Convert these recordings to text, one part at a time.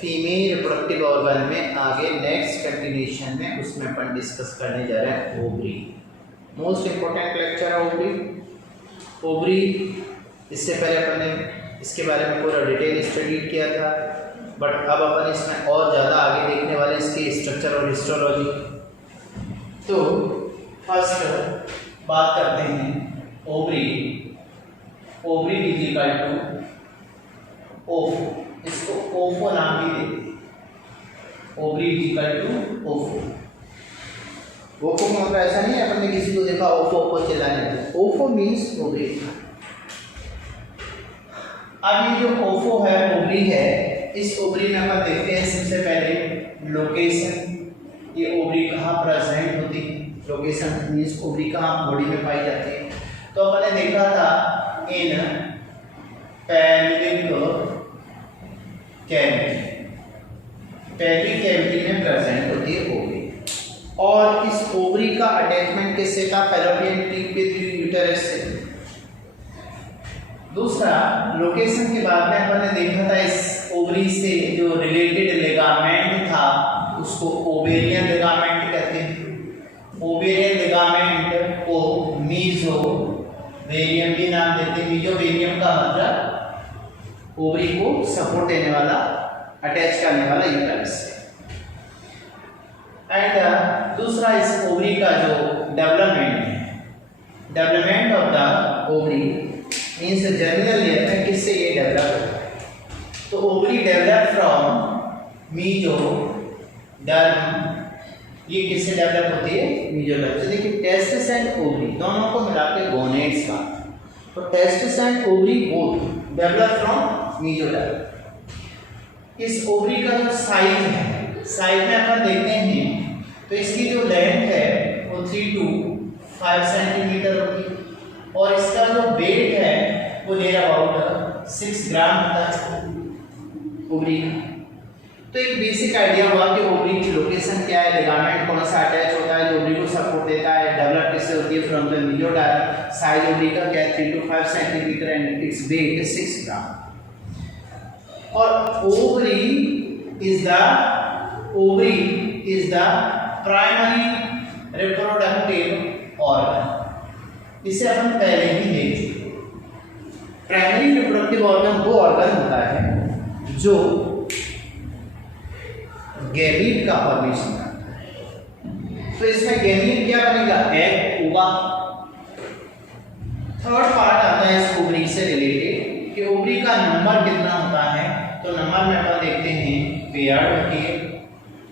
Female reproductive organ में आगे next continuation में उसमें अपन डिस्कस करने जा रहे हैं ओवरी। मोस्ट इंपॉर्टेंट लेक्चर है ओवरी। ओवरी इससे पहले अपन ने इसके बारे में पूरा डिटेल स्टडी किया था, बट अब अपन इसमें और ज़्यादा आगे देखने वाले इसकी स्ट्रक्चर और हिस्टोलॉजी। तो फर्स्ट बात करते हैं ovary. Ovary is equal to ओफो, इसको ओफो नाम भी देते हैं। ओवरी इज इक्वल टू ओफो। ओफो का मतलब ऐसा नहीं है अपन ने किसी को देखा ओफो ओफो चिल्लाने, ओफो मीन्स ओवरी। अब ये जो ओफो है ओवरी है, इस ओवरी में अपन देखते हैं सबसे पहले लोकेशन, ये ओवरी कहाँ प्रेजेंट होती है। लोकेशन मीन्स ओवरी कहाँ बॉडी में पाई जाती है। तो अपन ने देखा था इन पेल्विक कैविटी, पेल्विक कैविटी में प्रेजेंट होती है ओवरी। और इस ओवरी का अटैचमेंट किससे था? फैलोपियन ट्यूब के यूटेरस से। दूसरा लोकेशन के बाद में अपन ने देखा था इस ओवरी से जो रिलेटेड लिगामेंट था उसको ओवेरियन लिगामेंट कहते हैं। ओवेरियन लिगामेंट को मीजोवेरियम भी नाम देते हैं। मीजोवेरियम का मतलब ओवरी को सपोर्ट देने वाला, अटैच करने वाला यूटेरस है। एंड दूसरा इस ओवरी का जो डेवलपमेंट है, development of the ovary means germinal layer में किससे ये डेवलप होता है। तो ओवरी डेवलप फ्रॉम मीजोडर्म, ये किससे डेवलप होती है? मीजोडर्म से। देखिए टेस्टिस एंड ओवरी दोनों को मिला के गोनेड्स का, तो testis and ovary both develop from mesoderm. इस ओवरी का जो साइज है, साइज में अपन देखते हैं तो इसकी जो लेंथ है वो 3 to 5 सेंटीमीटर होगी और इसका जो वेट है वो नियर अबाउट 6 ग्राम होता है ओवरी का। तो एक बेसिक आइडिया हुआ कि ओवरी की लोकेशन क्या है, लिगामेंट कौन सा अटैच होता है जो ओवरी को सपोर्ट देता है, डेवलप किससे होती है from the mesoderm. Size ovary का क्या है? 3 to 5 centimetre and its weight is 6 ग्राम। और ovary is the primary reproductive organ. इसे अपन पहले ही देख चुके। प्राइमरी रिप्रोडक्टिव ऑर्गन वो ऑर्गन होता है जो गैमीट का फॉर्मेशन करता है। तो इसमें गैमीट क्या बनेगा? एग, ओवा। थर्ड पार्ट आता है इस ओवरी से रिलेटेड कि ओवरी का नंबर कितना होता है। तो नंबर में अपन देखते हैं पेयर्ड होती है,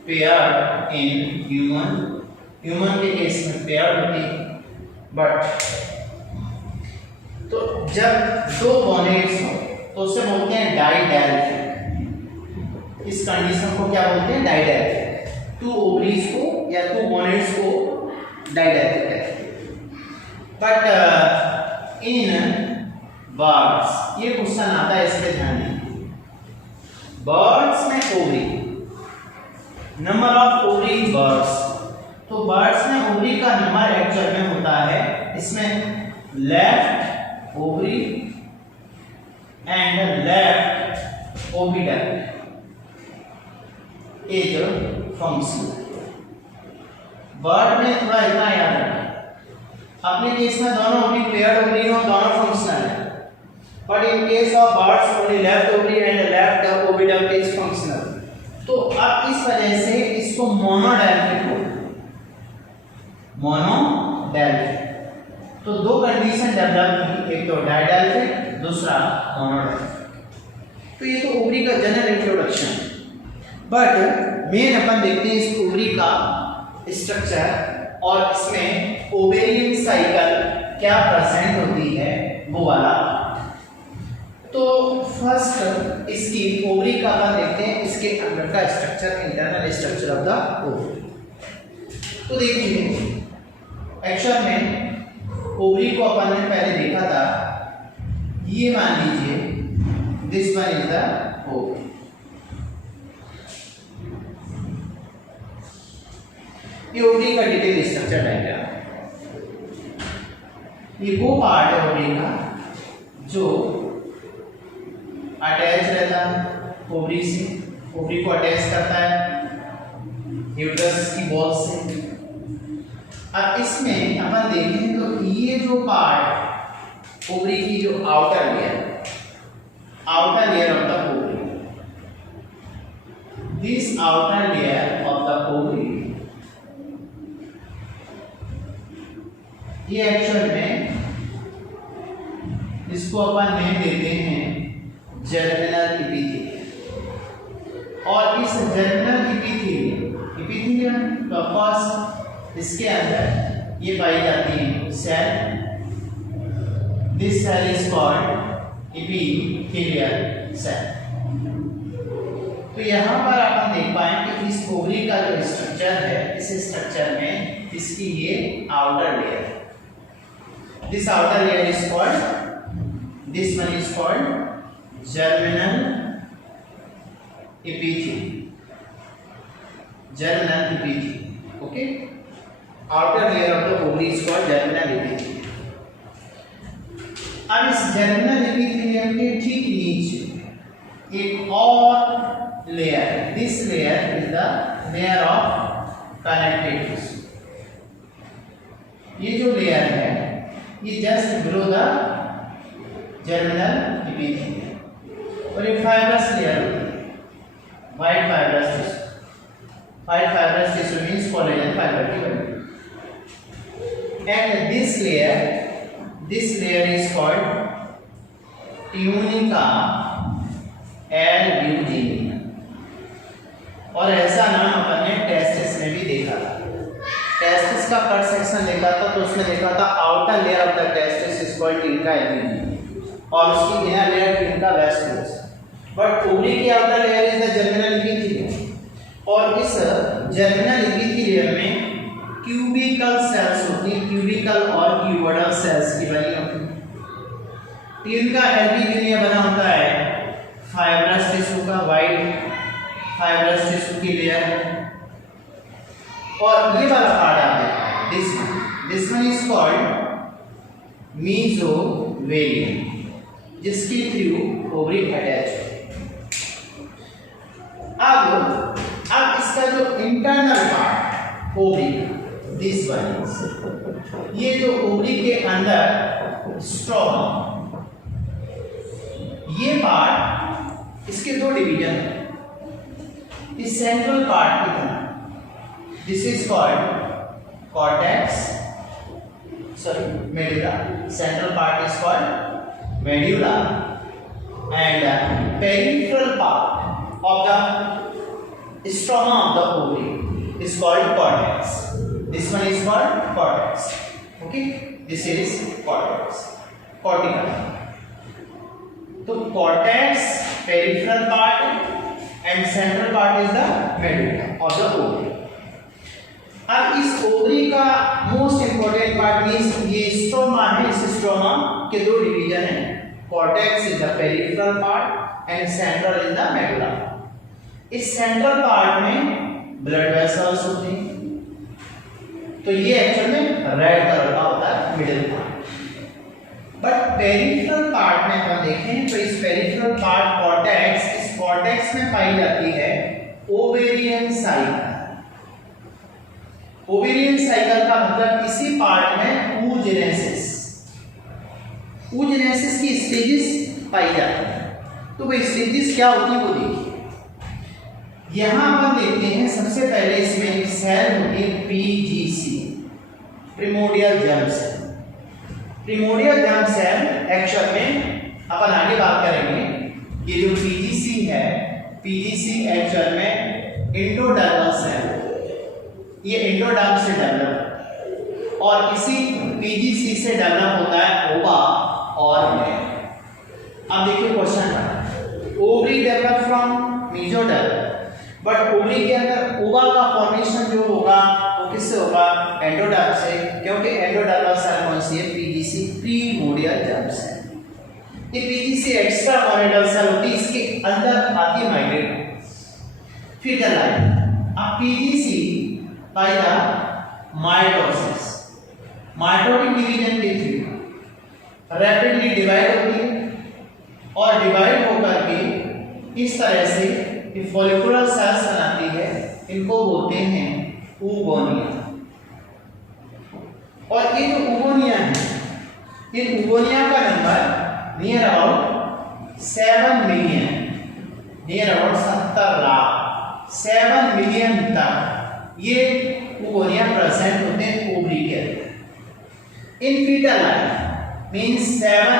पेयर्ड इन ह्यूमन के केस में पेयर्ड होती है। बट तो जब दो गोनेड्स हो तो उसे बोलते हैं डाइडेल्फिक। इस कंडीशन को क्या बोलते हैं? डाइडेल्फिक। 2 ओवरीज को या 2 गोनेड्स को डाइडेल्फिक कहते हैं। बट इन बर्ड्स, ये क्वेश्चन आता है, इसके ध्यान दीजिए। बर्ड्स में ovary, number of ovary in birds, तो बर्ड्स में ओवरी का नंबर एक्चुअल में होता है इसमें लेफ्ट ओवरी एंड लेफ्ट ओविडल इज फंक्शन। बर्ड में थोड़ा इतना याद रखना, अपने केस में दोनों ओवरी पेयर्ड ओवरी हो, दोनों फंक्शनल है। But in case of birds only left ovary and left ओविडल इज फंक्शनल। तो अब इस वजह से इसको मोनोडेल्फिक बोलते हैं, मोनोडेल्फिक। तो दो कंडीशन डेवलप हुई, एक तो डाइडेल्फिक, दूसरा मोनोडेल्फिक। तो ये तो ओवरी का जनरल इंट्रोडक्शन है। बट मेन अपन देखते हैं इस ओवरी का स्ट्रक्चर और इसमें ओवेरियन साइकिल क्या प्रेजेंट होती है वो वाला। तो फर्स्ट इसकी ओवरी का अपन देखते हैं, इसके अंदर का structure, internal structure of the ovary. तो देखिए एक्चुअल में ओवरी को अपन ने पहले देखा था, ये मान लीजिए this one is the ovary. ये ओवरी का डिटेल स्ट्रक्चर डायग्राम। ये वो पार्ट है ओवरी का जो अटैच रहता है ओवरी से ओवरी को अटैच करता है यूट्रस की वॉल से। अब इसमें अपन देखें तो ये जो पार्ट ओवरी की जो outer layer of the ovary, this outer layer of the ovary, ये एक्चुअल में इसको अपन नेम देते हैं जर्मिनल एपिथेलियम। और इस जर्मिनल एपिथेलियम का फर्स्ट इसके अंदर ये पाई जाती है cell, this cell is called epithelial cell. तो यहाँ पर अपन देख पाए कि इस ओवरी का जो स्ट्रक्चर है, इस स्ट्रक्चर में इसकी ये आउटर लेयर है, this outer layer is called, this one is called germinal epithelium, okay, outer layer of the ovary is called germinal epithelium। अब इस germinal epithelium के ठीक नीचे एक और layer, this layer is the layer of connective tissue। ये जो layer है ये just below the germinal epithelium, और ये फाइब्रस लेयर होती है, white fibrous tissue. White fibrous tissue means collagen fibre की बनी। And this layer is called tunica albuginea, और ऐसा नाम अपन ने टेस्टिस में भी देखा था। टेस्टिस का कट सेक्शन देखा था तो उसमें देखा था outer layer of the testis is called tunica albuginea, और उसकी inner layer tunica vestibulus. But ovary की outer layer is the germinal epithelium, और इस जर्मिनल एपिथेलियम में क्यूबिकल सेल्स होती हैं, क्यूबिकल और क्यूबोइडल सेल्स की बनी होती हैं। ट्यूनिका एल्ब्यूजिनिया बना होता है फाइब्रस टिश्यू का, वाइट फाइब्रस टिश्यू की लेयर। और ये वाला पार्ट आप देखें, दिस वन इज कॉल्ड मेसोवेलियम, जिसके थ्रू ओवरी अटैच है। अब इसका जो internal part ovary, this one, ये जो ओवरी के अंदर स्ट्रोमा, ये पार्ट, इसके दो डिवीजन है। इस सेंट्रल पार्ट की तरह this is called cortex, sorry medulla, central part is called medulla, and peripheral part of the stroma of the ovary is called cortex. This one is called cortex, okay, this is cortex, cortical। तो cortex, peripheral part and central part is the medulla of the ovary। अब इस ovary का most important part means ये stroma है, इस stroma के दो division है, cortex is the peripheral part and central is the medulla. इस सेंट्रल पार्ट में ब्लड वेसल्स होते हैं, तो ये एक्चुअल में रेड कलर का होता है middle part. But peripheral part में हम देखें तो इस पेरिफेरल पार्ट कॉर्टेक्स, इस कॉर्टेक्स में पाई जाती है ओवेरियन साइकिल। ओवेरियन साइकिल का मतलब इसी पार्ट में oogenesis की स्टेजेस पाई जाती है। तो वो स्टेजेस क्या होती है वो देखिए। यहां अपन देखते हैं सबसे पहले इसमें एक सेल होती है PGC, primordial germ cell. Primordial germ cell actual में अपन आगे बात करेंगे। ये जो PGC है, PGC एक्चुअल में एंडोडर्मल सेल, ये एंडोडर्म से डेवलप, और इसी PGC से डेवलप होता है ओवा और लेयर। अब देखिए question, ovary develop from mesoderm, but ovary के अंदर ओवा का फॉर्मेशन जो होगा वो किससे होगा? एंडोडर्म से, क्योंकि एंडोडर्मल सेल कौन सी है? PGC, primordial germ cell. ये PGC एक्स्ट्रा मोडियल सेल होती है, इसके अंदर आती है माइग्रेट। फिर क्या लाइन, अब PGC by the mitosis, mitotic division के थ्रू रैपिडली डिवाइड होती है, और डिवाइड होकर के इस तरह से ये फॉलिकुलर सेल्स बनाती है, इनको बोलते हैं oogonia। और ये जो oogonia है, इन oogonia का number near about 7 million, near about 70 lakh, 7 million तक ये oogonia प्रेजेंट होते हैं ओवरी के अंदर। इन फीटल लाइफ मींस 7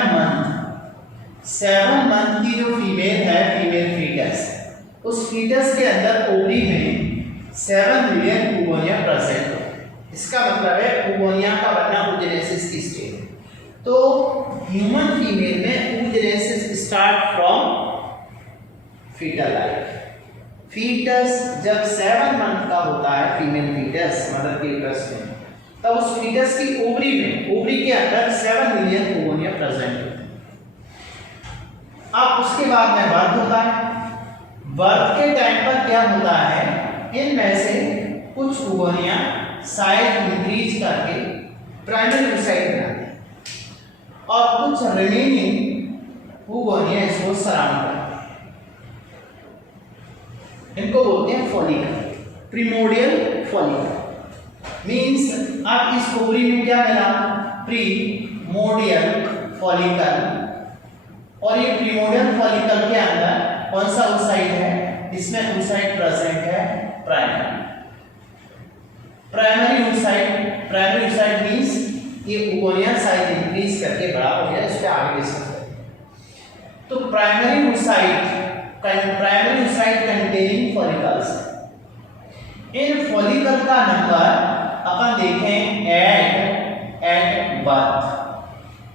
मंथ की जो फीमेल है, फीमेल फीटस, उस फीटस के अंदर ओवरी में 7 मिलियन oogonia प्रेजेंट होते हैं। इसका मतलब है oogonia का बनना oogenesis की स्टेज। तो ह्यूमन फीमेल में oogenesis start from fetal life. Fetus जब 7 मंथ का होता है, फीमेल फीटस मदर के यूट्रस में, तब उस फीटस की ओवरी में, ओवरी के अंदर 7 मिलियन oogonia प्रेजेंट होते हैं। अब उसके बाद में बर्थ होता है। बर्थ के टाइम पर क्या होता है, इनमें से कुछ oogonia साइज इंक्रीज करके प्राइमरी oocyte बनाते हैं और कुछ रिमेनिंग oogonia इसको सराउंड करते हैं। इनको बोलते हैं फॉलिकल, प्रीमोडियल फॉलिकल। मींस अब इस ओवरी में क्या मिला, प्रीमोडियल फॉलिकल, और ये प्रीमोडियल फॉलिकल के अंदर कौन सा oocyte है, इसमें oocyte प्रेजेंट है प्राइमरी। प्राइमरी oocyte मींस ये oogonia साइज इंक्रीज करके बड़ा हो गया, इस पे आगे डिस्कस करेंगे। तो प्राइमरी oocyte कंटेनिंग फॉलिकल्स, इन फॉलिकल का नंबर अपन देखें एट बर्थ,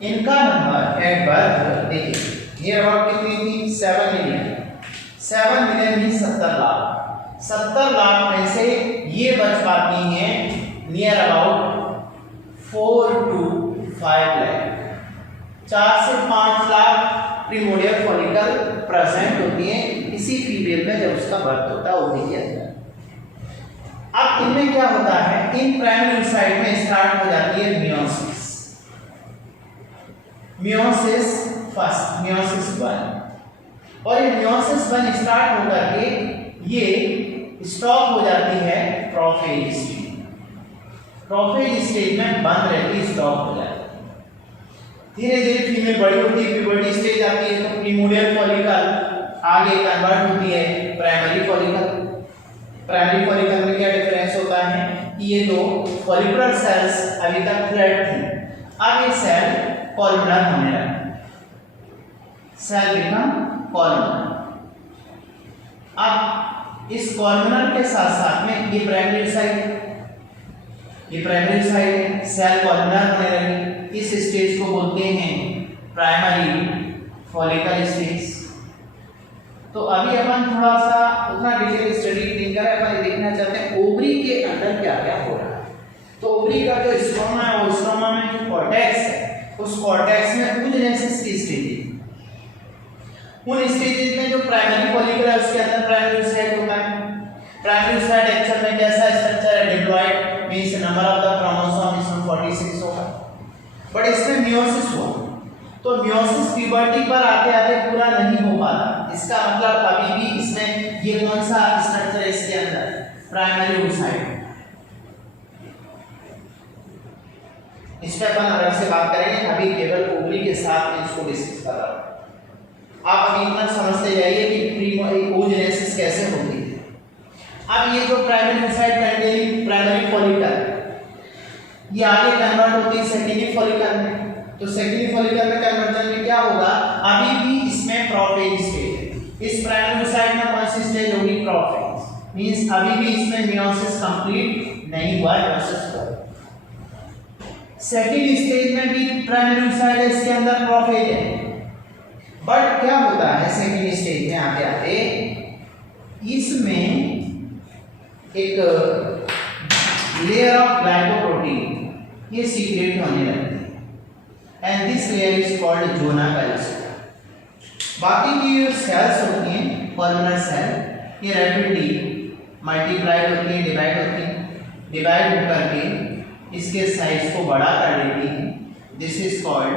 इनका नंबर एट बर्थ देखिए नियर अबाउट कितनी थी, 7 million. 7 million mean 70 lakh. 70 lakh में से ये बच पाती हैं नियर अबाउट 4 to 5 लाख, 4 से 5 लाख प्रीमोडियल फॉलिकल प्रेजेंट होती है इसी फीमेल में जब उसका बर्थ होता है ओवरी के अंदर। अब इनमें क्या होता है, इन प्राइमरी oocyte में स्टार्ट हो जाती है मियोसिस। मियोसिस फर्स्ट, मियोसिस 1, और ये मियोसिस 1 स्टार्ट होकर के ये स्टॉप हो जाती है प्रोफेज स्टेज। प्रोफेज स्टेज में बंद रहती, स्टॉप हो जाती है। धीरे धीरे फीमेल बड़ी होती है, प्यूबर्टी स्टेज आती है, तो प्रीमोडियल फॉलिकल आगे कन्वर्ट होती है प्राइमरी फॉलिकल। प्राइमरी फॉलिकल में क्या डिफरेंस होता है कि ये जो फॉलिकुलर सेल्स अभी तक फ्लैट थी, अब ये सेल कॉलमनर होने लगे, सेल बिकम कॉलमनर। अब इस कॉलमनर के साथ साथ में ये प्राइमरी oocyte, ये प्राइमरी oocyte है, सेल कॉलमनर होने लगी। इस स्टेज को बोलते हैं प्राइमरी फॉलिकल स्टेज। तो अभी अपन थोड़ा सा उतना डिटेल स्टडी नहीं कर रहे, अपन ये देखना चाहते हैं ओवरी के अंदर क्या क्या हो रहा है। तो ओवरी का जो स्ट्रोमा है, वो स्ट्रोमा में जो कॉर्टेक्स है, उस कॉर्टेक्स में oogenesis की स्टेज, उन स्टेजेस में जो प्राइमरी फॉलिकल है उसके अंदर प्राइमरी oocyte होता है। प्राइमरी oocyte एक्चुअल में कैसा स्ट्रक्चर है, diploid means number of the chromosome इसमें 46 होगा, बट इसमें मियोसिस हुआ, तो मियोसिस प्यूबर्टी पर आते आते पूरा नहीं हो पाता। इसका मतलब अभी भी इसमें ये कौन सा स्ट्रक्चर है इसके अंदर, प्राइमरी oocyte। इस पे अपन अलग से बात करेंगे, अभी केवल ओवरी के साथ में इसको डिस्कस कर रहा हूं। आप अभी इतना समझते जाइए कि oogenesis कैसे होती है। अब ये जो primary oocyte containing primary follicle, ये आगे कन्वर्ट होती है सेकेंडरी फॉलिकल में। तो सेकेंडरी फॉलिकल में कन्वर्जन में क्या होगा, अभी भी इसमें प्रोफेज स्टेज है। इस प्राइमरी oocyte में कौन सी स्टेज होगी, प्रोफेज, मींस अभी भी इसमें मियोसिस कंप्लीट नहीं हुआ है, मियोसिस हुआ। सेकेंड स्टेज में भी प्राइमरी oocyte है, इसके अंदर प्रोफेज है, बट क्या होता है सेकेंड स्टेज में आते आते इसमें एक लेयर ऑफ ग्लाइकोप्रोटीन ये सीक्रेट होने लगती है, and this layer is called zona calcium. बाकी की जो सेल्स होती हैं कॉलमनर सेल, ये रैपिडली मल्टीप्लाइड होती हैं, डिवाइड होती हैं, डिवाइड होकर के इसके साइज को बड़ा कर देती हैं। This is called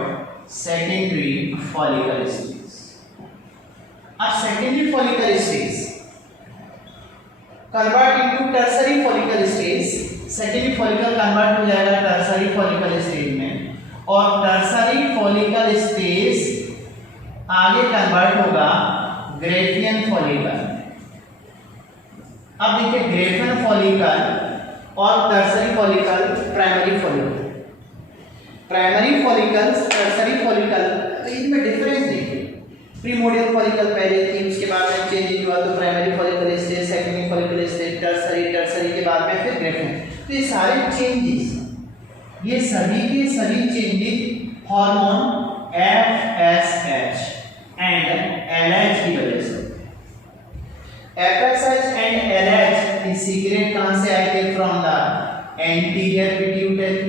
secondary follicle stage. अब secondary follicle stage convert into tertiary follicle stage, secondary follicle convert हो जाएगा टर्सरी फॉलिकल स्टेज में, और टर्सरी फॉलिकल स्टेज आगे कन्वर्ट होगा ग्रेफियन फॉलिकल। अब देखिए ग्रेफियन फॉलिकल और tertiary follicle, primary follicle, primary follicle, tertiary follicle, तो इनमें डिफरेंस देखिए। प्रीमोडियल फॉलिकल पहले थी, उसके बाद में चेंज हुआ तो primary follicle stage, secondary follicle stage, tertiary, tertiary के बाद में फिर ग्रेफियन। तो ये सारे चेंजेस, ये सभी के सभी changes hormone FSH and LH की वजह से। FSH एंड LH की सीक्रेट कहां से आए थे? फ्रॉम द एंटीरियर पिट्यूटरी,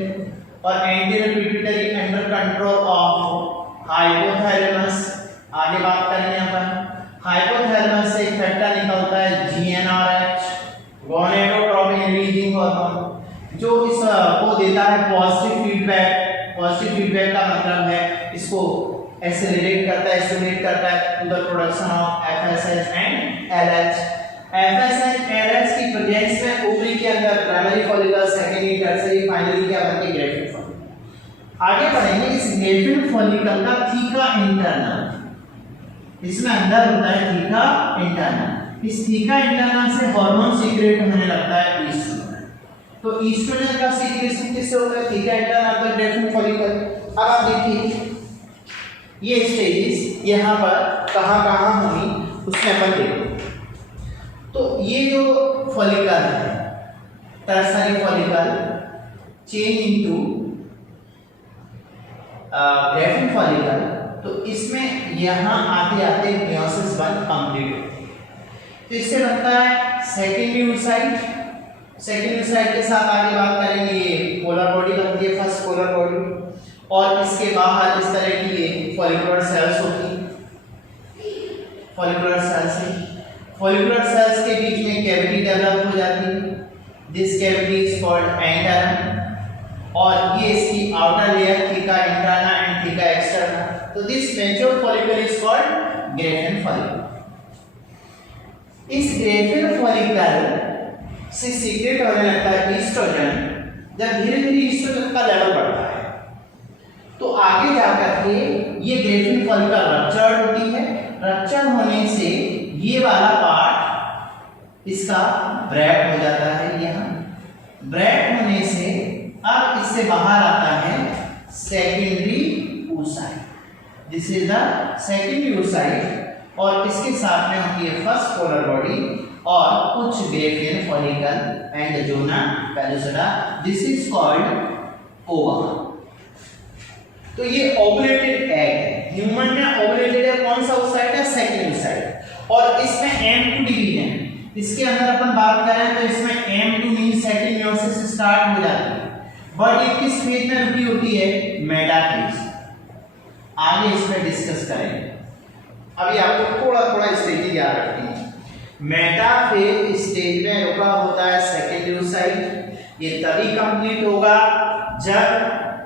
और anterior pituitary under control of hypothalamus. आगे बात करेंगे अपन, हाइपोथैलेमस से एक फैक्टर निकलता है GnRH, गोनेडोट्रोपिन रिलीजिंग हार्मोन, जो इस को देता है पॉजिटिव फीडबैक। पॉजिटिव फीडबैक का मतलब है इसको एक्सेलरेट करता है, स्टिमुलेट करता है to the production of FSH and LH। FSH LH की प्रेजेंस में ओवरी के अंदर primary follicle, secondary, tertiary, finally क्या बनती है? Graafian follicle. आगे बढ़ेंगे, इस ग्रेफियन फॉलिकल का थीका इंटरनल, इसमें अंदर होता है थीका इंटरनल। इस थीका इंटरनल से हार्मोन सीक्रेट होने लगता है ईस्ट्रोजन। तो ईस्ट्रोजन का सीक्रेशन किससे होता है? थीका इंटरनल का ग्रेफियन फॉलिकल। अब आप देखिए ये स्टेजेस यहाँ पर कहाँ होंगी उसमें अपन देखो। तो ये जो फॉलिकल है tertiary follicle change into Graafian follicle, तो इसमें यहाँ आते आते मेयोसिस 1 कंप्लीट होती है। तो इससे बनता है सेकेंडरी oocyte। सेकेंडरी oocyte के साथ आगे बात करेंगे, ये पोलर बॉडी बनती है, फर्स्ट पोलर बॉडी, और इसके बाहर इस तरह की ये फॉलिकुलर सेल्स होती हैं। फॉलिकुलर सेल्स है, फॉलिकुलर सेल्स के बीच में कैविटी डेवलप हो जाती है। This cavity is called antrum, और ये इसकी outer layer theca interna and theca externa. तो this mature follicle is called Graafian follicle. इस ग्रेफियन फॉलिकल से सीक्रेट होने लगता है ईस्ट्रोजन। जब धीरे धीरे ईस्ट्रोजन का लेवल बढ़ता है तो आगे जाकर के ये ग्रेफियन फॉलिकल रप्चर्ड होती है। रप्चर होने से ये वाला पार्ट इसका ब्रैक हो जाता है। यहाँ ब्रैक होने से अब इससे बाहर आता है secondary oocyte। This is the secondary oocyte, और इसके साथ में होती है फर्स्ट पोलर बॉडी और कुछ ग्रेफियन फॉलिकल एंड जोना कैल्सोडा। This is called ova. तो ये ओवुलेटेड एग है, ह्यूमन में ओवुलेटेड है कौन सा oocyte है? सेकेंडरी oocyte, और इसमें M2 डिवीजन है। इसके अंदर अपन बात करें तो इसमें M2 means second meiosis start हो जाती है, बट ये किस फेज में रुकी होती है? मेटाफेज। आगे इसमें डिस्कस करेंगे, अभी आपको थोड़ा थोड़ा स्टेज याद रखनी है। मेटाफेज स्टेज में रुका होता है सेकेंडरी oocyte। ये तभी कंप्लीट होगा जब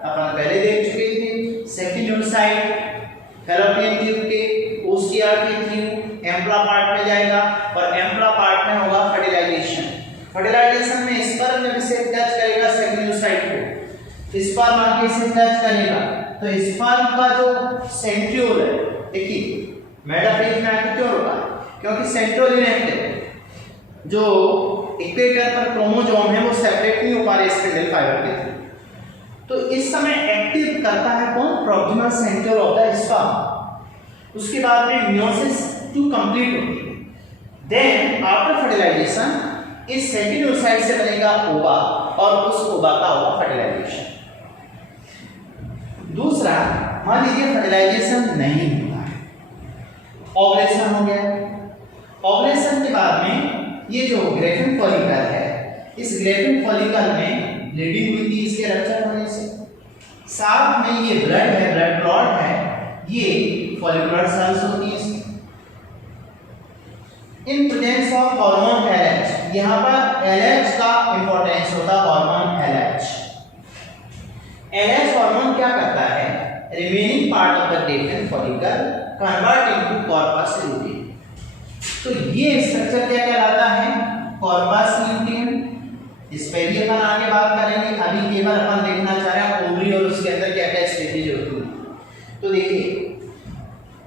अपन पहले देख चुके थे सेकेंडरी oocyte फैलोपियन ट्यूब के ओस्टिया के थ्रू एम्प्ला पार्ट में जाएगा, और एम्प्ला पार्ट में होगा फर्टिलाइजेशन। फर्टिलाइजेशन में स्पर्म जब इसे टच करेगा सेकेंडरी oocyte को, स्पर्म आगे इसे टच करेगा तो स्पर्म का जो सेंट्रियोल है, देखिए मेटाफेज में आके क्यों रुका? क्योंकि सेंट्रियोल इनएक्टिव, जो इक्वेटर पर क्रोमोसोम है वो सेपरेट नहीं हो पा रहे स्पिंडल फाइबर के थ्रू। तो इस समय एक्टिव करता है कौन? Proximal centriole of the sperm. उसके बाद में मेयोसिस 2 कंप्लीट होती है। देन आफ्टर फर्टिलाइजेशन इस सेकेंडरी oocyte से बनेगा ओवा, और उस ओवा का होगा फर्टिलाइजेशन। दूसरा, मान लीजिए फर्टिलाइजेशन नहीं हुआ है, ओवुलेशन हो गया। ओवुलेशन के बाद में ये जो ग्रेफियन फॉलिकल है, इस ग्रेफियन फॉलिकल में ब्लीडिंग हुई थी इसके रप्चर होने से। साथ में ये ब्लड है, ब्लड क्लॉट है, ये फॉलिकुलर सेल्स होती है। In presence of hormone LH, यहाँ पर LH का इंपॉर्टेंस होता है, हार्मोन LH। LH हार्मोन क्या करता है? Remaining part of the Graafian follicle convert into corpus luteum. तो ये स्ट्रक्चर क्या कहलाता है? कॉर्पस ल्यूटियम, इस पे भी अपन आगे बात करेंगे। अभी केवल अपन देखना चाह रहे हैं ओवरी और उसके अंदर क्या क्या स्टेजेज होती है। तो देखिए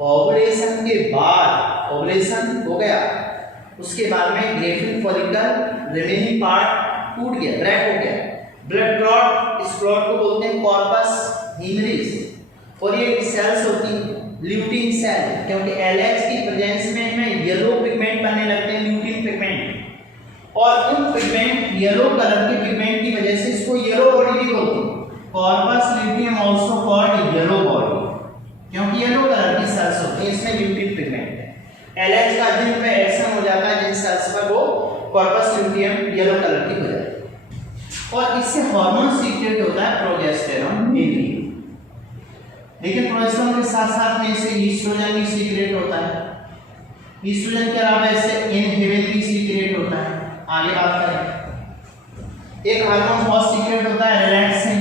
ओवुलेशन के बाद, ओवुलेशन हो गया, उसके बाद में ग्रेफिन फॉलिकल रिमेनिंग पार्ट टूट गया, ब्रेक हो गया, ब्लड क्लॉट, इस क्लॉट को बोलते हैं कॉर्पस हीमरेज। और ये सेल्स होती हैं ल्यूटिन सेल, क्योंकि LH की प्रेजेंस में येलो पिगमेंट बनने लगते हैं, ल्यूटिन पिगमेंट, और उन पिगमेंट येलो कलर के पिगमेंट की वजह से इसको येलो बॉडी भी बोलते हैं। Corpus luteum also called yellow body, क्योंकि येलो कलर की सेल्स होती हैं, इसमें ल्यूटिन पिगमेंट है। LH का जिन पे एक्शन हो जाता है जिन सेल्स पर, वो कॉर्पस ल्यूटियम येलो कलर की हो जाती है। और इससे हार्मोन सीक्रेट होता है प्रोजेस्टेरॉन मेनली, लेकिन प्रोजेस्टेरॉन के साथ साथ में इससे ईस्ट्रोजन भी सीक्रेट होता है। ईस्ट्रोजन के अलावा इससे इनहिबिन भी सीक्रेट होता है। आगे बात करें, एक हार्मोन बहुत सीक्रेट होता है रिलैक्सिन,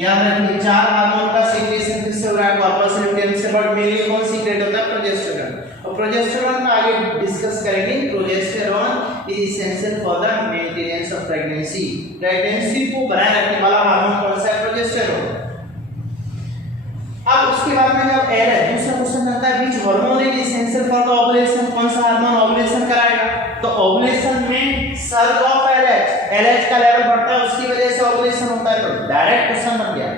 याद रखिए 4 हार्मोन का सीक्रेशन किससे हो रहा है, कॉर्पस ल्यूटियम से, बट मेनली कौन सीक्रेट होता है, प्रोजेस्टेरॉन। और प्रोजेस्टेरॉन का आगे डिस्कस करेंगे। Progesterone is essential for the maintenance of pregnancy, pregnancy को बनाए रखने वाला हार्मोन कौन सा है, प्रोजेस्टेरॉन। अब उसके बाद में जब एरर दूसरा क्वेश्चन आता है which hormone is essential for the ovulation, कौन सा हार्मोन ओवुलेशन कराएगा, तो ओवुलेशन में सर्ज ऑफ LH का लेवल बढ़ता है, उसकी वजह से ओवुलेशन होता है। तो डायरेक्ट क्वेश्चन बन गया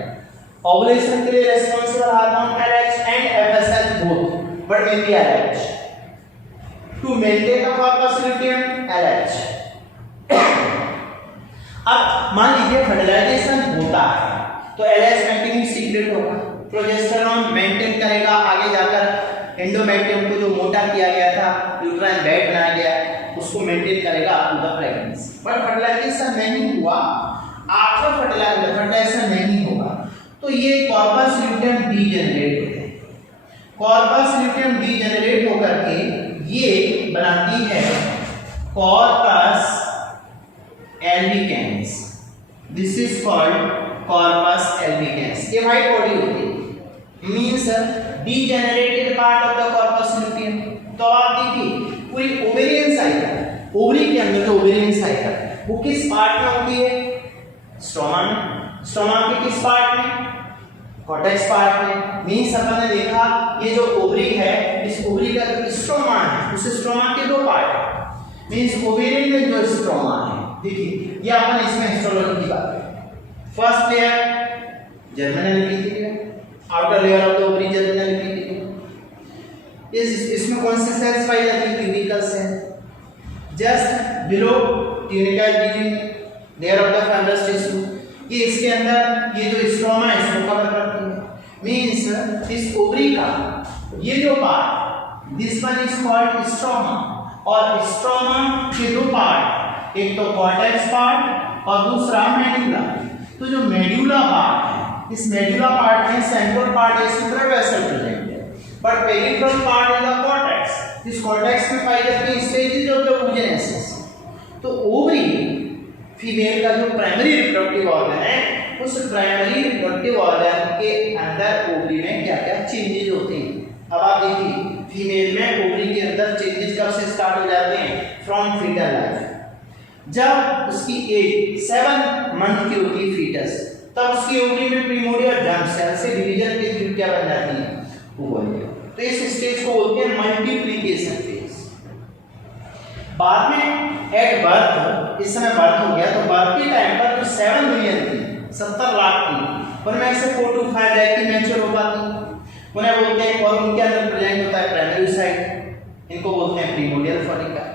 ओवुलेशन के लिए responsible hormone LH and FSH both, but mainly LH to maintain the corpus luteum LH। अब मान लीजिए फर्टिलाइजेशन होता है तो LH कंटिन्यू सीक्रेट होगा, प्रोजेस्टेरॉन मेंटेन करेगा, आगे जाकर एंडोमेट्रियम को जो मोटा किया गया था, यूट्राइन बेड बनाया गया, उसको मेंटेन करेगा up to the pregnancy. But fertilization नहीं हुआ, आफ्टर फर्टिलाइजेशन नहीं होगा, तो ये कॉर्पस ल्यूटियम डीजेनरेट होते हैं। कॉर्पस ल्यूटियम डीजेनरेट होकर के ये बनाती है corpus albicans, this is called corpus albicans. ये व्हाइट बॉडी होती है, means degenerated part of the corpus luteum. तो आप देखिए पूरी ओवेरियन साइकिल, ओवरी के अंदर जो ओवेरियन साइकिल वो किस पार्ट में होती है, स्ट्रोमा में। स्ट्रोमा के किस पार्ट में, कॉर्टेक्स पार्ट में। मींस अपन ने देखा ये जो ओवरी है, इस ओवरी का जो स्ट्रोमा है, उस स्ट्रोमा के 2 पार्ट है। मींस ओवेरियन में जो स्ट्रोमा है, देखिए ये अपन इसमें हिस्टोलॉजी की बात करें। First layer germinal epithelium, outer layer of the ovary germinal epithelium. इसमें कौन से सेल्स पाई जाती है, tunical cell. Just below tunical layer of the fibrous tissue, ये इसके अंदर ये जो स्ट्रोमा है इसको कवर करती है। मींस इस ओवरी का ये जो part, this one is called stroma, और स्ट्रोमा के 2 पार्ट, एक तो कॉर्टेक्स पार्ट और दूसरा मेडुला। तो जो मेडुला पार्ट है, इस मेडुला पार्ट में सेंट्रल पार्ट है सुपरा वेसल प्रेजेंट है, but peripheral part in the cortex, इस कॉर्टेक्स में पाई जाती है स्टेजेस ऑफ द oogenesis। तो ओवरी फीमेल का जो प्राइमरी रिप्रोडक्टिव ऑर्गन है, उस प्राइमरी रिप्रोडक्टिव ऑर्गन के अंदर ओवरी में क्या क्या चेंजेस होते हैं। अब आप देखिए फीमेल में ओवरी के अंदर चेंजेस कब से स्टार्ट हो जाते हैं, फ्रॉम फीटल लाइफ। जब उसकी एज 7 मंथ की होती है फीटस, तब उसकी ओवरी में प्रीमोर्डियल जर्म सेल से डिवीजन के थ्रू क्या बन जाती है, ओवरी। तो इस स्टेज को बोलते हैं मल्टीप्लिकेशन फेज। बाद में एट बर्थ, इस समय बर्थ हो गया, तो बर्थ के टाइम पर जो 7 मिलियन थी, 70 लाख थी, उनमें से 4 to 5 लाख की मैच्योर हो पाती, उन्हें बोलते हैं। और उनके अंदर प्रेजेंट होता है प्राइमरी साइड, इनको बोलते हैं प्रीमोर्डियल फॉलिकल।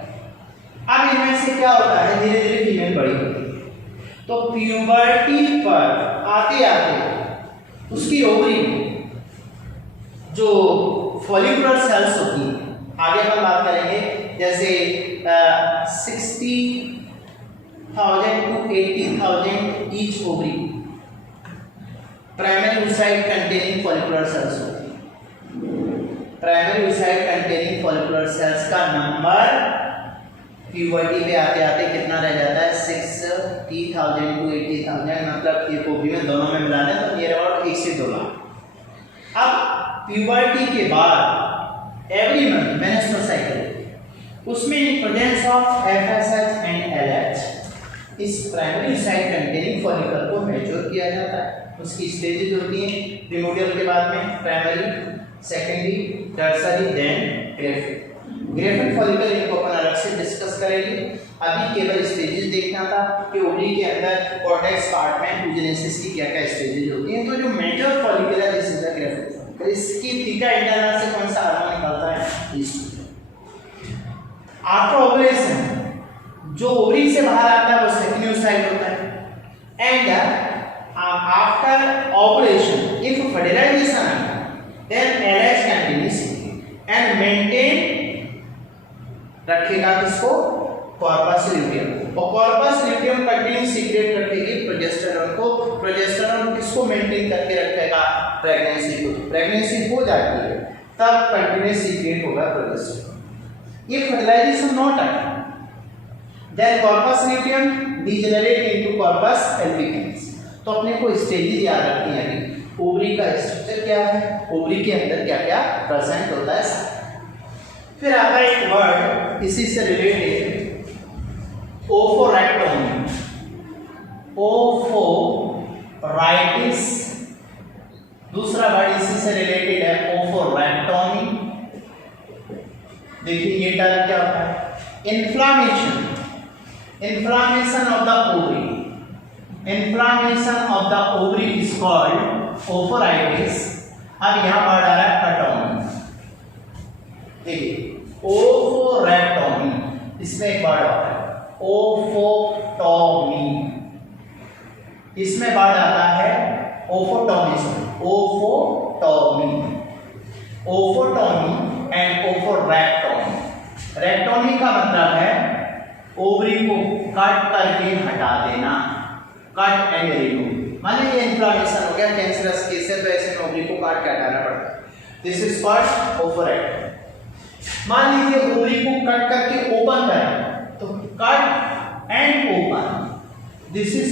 अब इनमें से क्या होता है, धीरे धीरे फीमेल बड़ी होती है, तो प्यूबर्टी पर आते आते उसकी ओवरी में जो फॉलिकुलर सेल्स होती हैं, आगे अपन बात करेंगे, जैसे 60,000 to 80,000 each ovary primary oocyte containing follicular cells होती है। Primary oocyte containing follicular cells का नंबर प्यूबर्टी पे आते आते कितना रह जाता है, 60,000 to 80,000, मतलब एक ओवरी में दोनों में मिलाना है तो नियर अबाउट 1 से 2 लाख। अब प्यूबर्टी के बाद एवरी मंथ मेंस्ट्रुअल साइकिल, उसमें presence of FSH and LH इस प्राइमरी साइट कंटेनिंग फॉलिकल को मैच्योर किया जाता है। उसकी स्टेजेस होती हैं प्रीमोडियल के बाद में primary, secondary, tertiary, then Graafian. Graafian follicle इनको अपन अलग से डिस्कस करेंगे। अभी केवल स्टेजेस देखना था कि ओवरी के अंदर कॉर्टेक्स पार्ट में oogenesis की क्या क्या स्टेजेस होती हैं। तो जो मेजर फॉलिकल है this is the graphic follicle. इसकी थीका इंटरनल से कौन सा हार्मोन निकलता है? आफ्टर ओवुलेशन जो ओवरी से बाहर आता है वो सेकेंडरी साइट होता है। And after ovulation if fertilization then LH continues and maintain रखेगा किसको? Corpus luteum. और कॉर्पस ल्यूटियम कंटिन्यू सीक्रेट रखेगी प्रोजेस्टेरोन को। प्रोजेस्टेरोन किसको मेंटेन करके रखेगा? प्रेगनेंसी को। प्रेगनेंसी हो जाती है तब कंटिन्यूस सीक्रेट होगा प्रोजेस्टेरोन। ये फर्टिलाइजेशन नॉट है then corpus luteum degenerate into corpus albicans. तो अपने को स्टेजेस याद रखनी है। ओवरी का स्ट्रक्चर क्या है, ओवरी के अंदर क्या क्या प्रेजेंट होता है। फिर आता है एक वर्ड इसी से रिलेटेड ओफोरेक्टोमी। ओफोराइटिस दूसरा वर्ड इसी से रिलेटेड है ओफोरेक्टोमी। देखिए ये टर्म क्या होता है? Inflammation, inflammation of the ovary. Inflammation of the ovary is called oophoritis. अब यहां वर्ड आ रहा है कटोमी। देखिए ओफोरेक्टोमी, इसमें एक वर्ड आता है ओफोटोमी, इसमें वर्ड आता है ओफोटोमी। ओफोटोमी, ओफोटोमी एंड ओफोरेक्टोमी। रेक्टोमी का मतलब है ओवरी को कट करके हटा देना, कट एंड रिमूव। मान लीजिए इन्फ्लामेशन हो गया, कैंसरस केस है तो ऐसे ओवरी को काट के हटाना पड़ता है। This is called oophorectomy. मान लीजिए ओवरी को कट करके ओपन करें तो cut and open, this is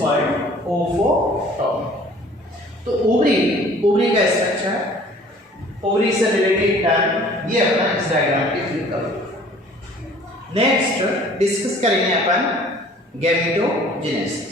called oophorotomy. तो ओवरी का स्ट्रक्चर, ओवरी से रिलेटेड टर्म ये अपना इस डायग्राम के थ्रू करो। नेक्स्ट डिस्कस करेंगे अपन गैमेटोजेनेसिस।